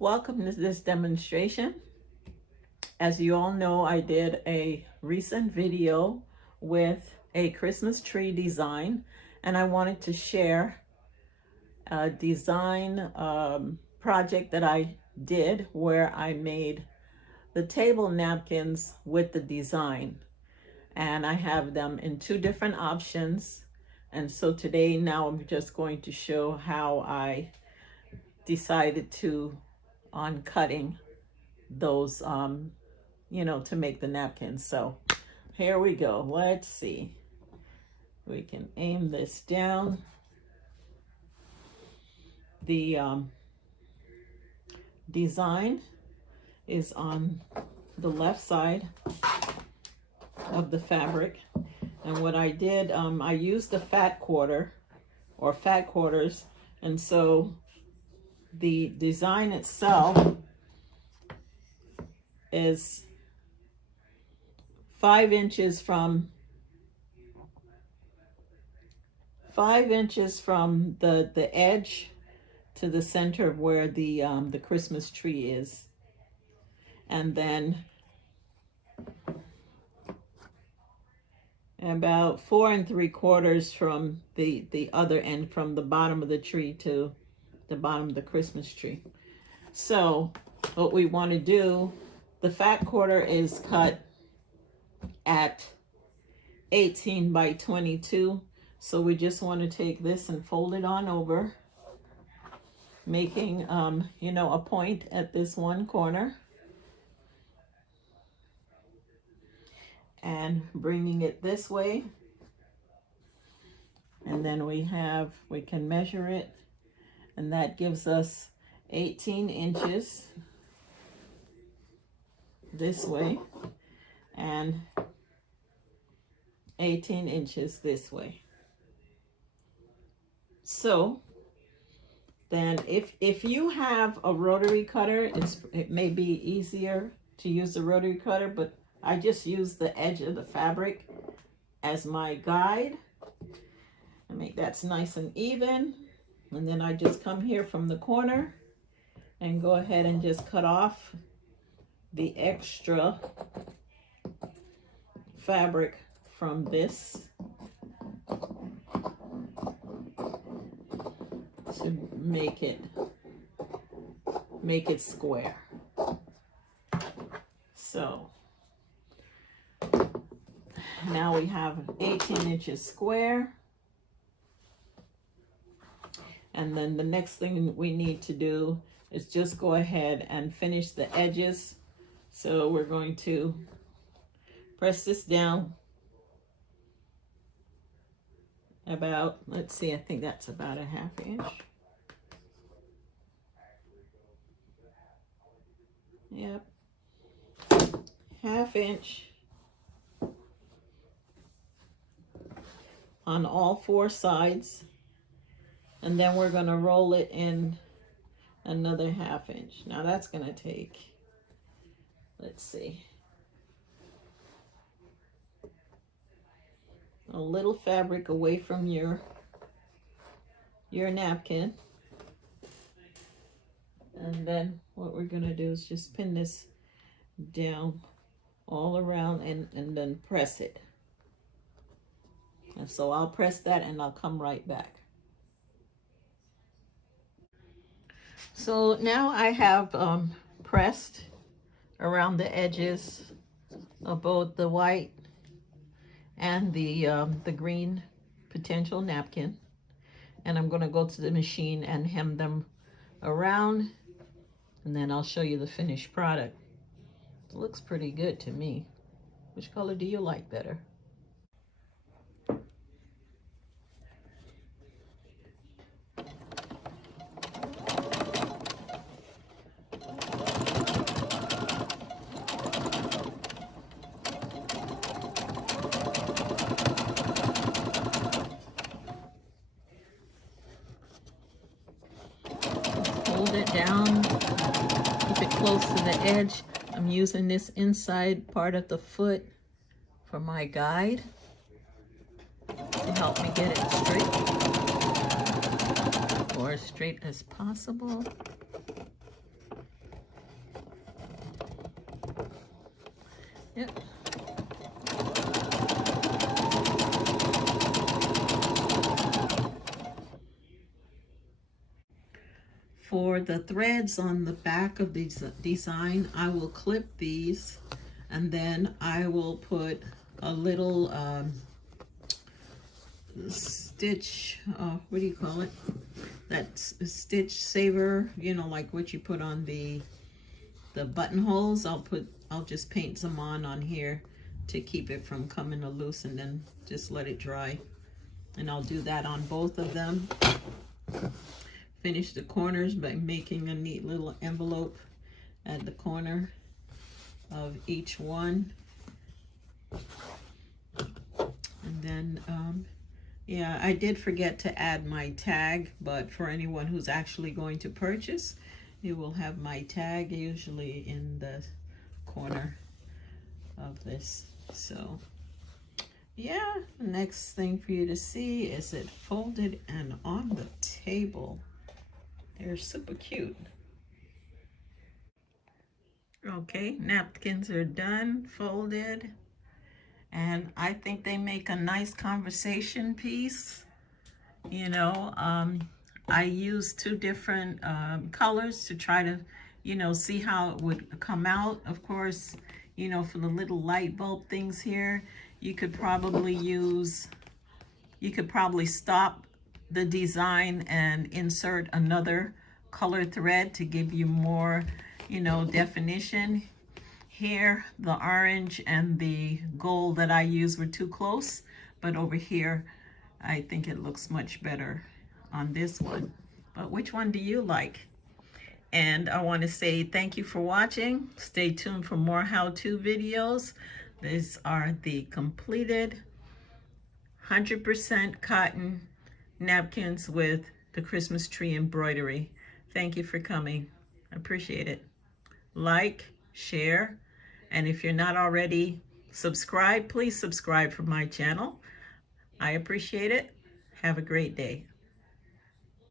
Welcome to this demonstration. As you all know, I did a recent video with a Christmas tree design, and I wanted to share a design project that I did where I made the table napkins with the design. And I have them in two different options. And so today, now I'm just going to show how I decided on cutting those to make the napkins. So here we go. Let's see, we can aim this down. The design is on the left side of the fabric, and what I did, I used the fat quarter or fat quarters, and so the design itself is 5 inches from the edge to the center of where the Christmas tree is, and then about 4 3/4 from the other end, from the bottom of the tree to the bottom of the Christmas tree. So what we want to do, the fat quarter is cut at 18 by 22. So we just want to take this and fold it on over, making a point at this one corner and bringing it this way. And then we can measure it, and that gives us 18 inches this way and 18 inches this way. So then if you have a rotary cutter, it may be easier to use the rotary cutter, but I just use the edge of the fabric as my guide and make that nice and even. And then I just come here from the corner and go ahead and just cut off the extra fabric from this to make it square. So now we have 18 inches square. And then the next thing we need to do is just go ahead and finish the edges. So we're going to press this down about, let's see, I think that's about a 1/2 inch. Yep, 1/2 inch on all 4 sides. And then we're going to roll it in another 1/2 inch. Now that's going to take, let's see, a little fabric away from your napkin. And then what we're going to do is just pin this down all around and then press it. And so I'll press that and I'll come right back. So now I have pressed around the edges of both the white and the green potential napkin, and I'm going to go to the machine and hem them around, and then I'll show you the finished product. It looks pretty good to me. Which color do you like better? Hold it down, keep it close to the edge. I'm using this inside part of the foot for my guide to help me get it straight, or as straight as possible. Yep. For the threads on the back of the design, I will clip these, and then I will put a little stitch, what do you call it? That's a stitch saver, you know, like what you put on the buttonholes. I'll just paint some on here to keep it from coming loose, and then just let it dry. And I'll do that on both of them. Finish the corners by making a neat little envelope at the corner of each one. And then, yeah, I did forget to add my tag, but for anyone who's actually going to purchase, you will have my tag usually in the corner of this. So yeah, next thing for you to see is it folded and on the table. They're super cute. Okay, napkins are done, folded, and I think they make a nice conversation piece. You know, I used two different colors to try to, you know, see how it would come out. Of course, you know, for the little light bulb things here, you could probably stop the design and insert another color thread to give you more, you know, definition. Here, the orange and the gold that I used were too close, but over here, I think it looks much better on this one. But which one do you like? And I want to say thank you for watching. Stay tuned for more how-to videos. These are the completed 100% cotton napkins with the Christmas tree embroidery. Thank you for coming. I appreciate it. Like, share, and if you're not already subscribed, please subscribe for my channel. I appreciate it. Have a great day.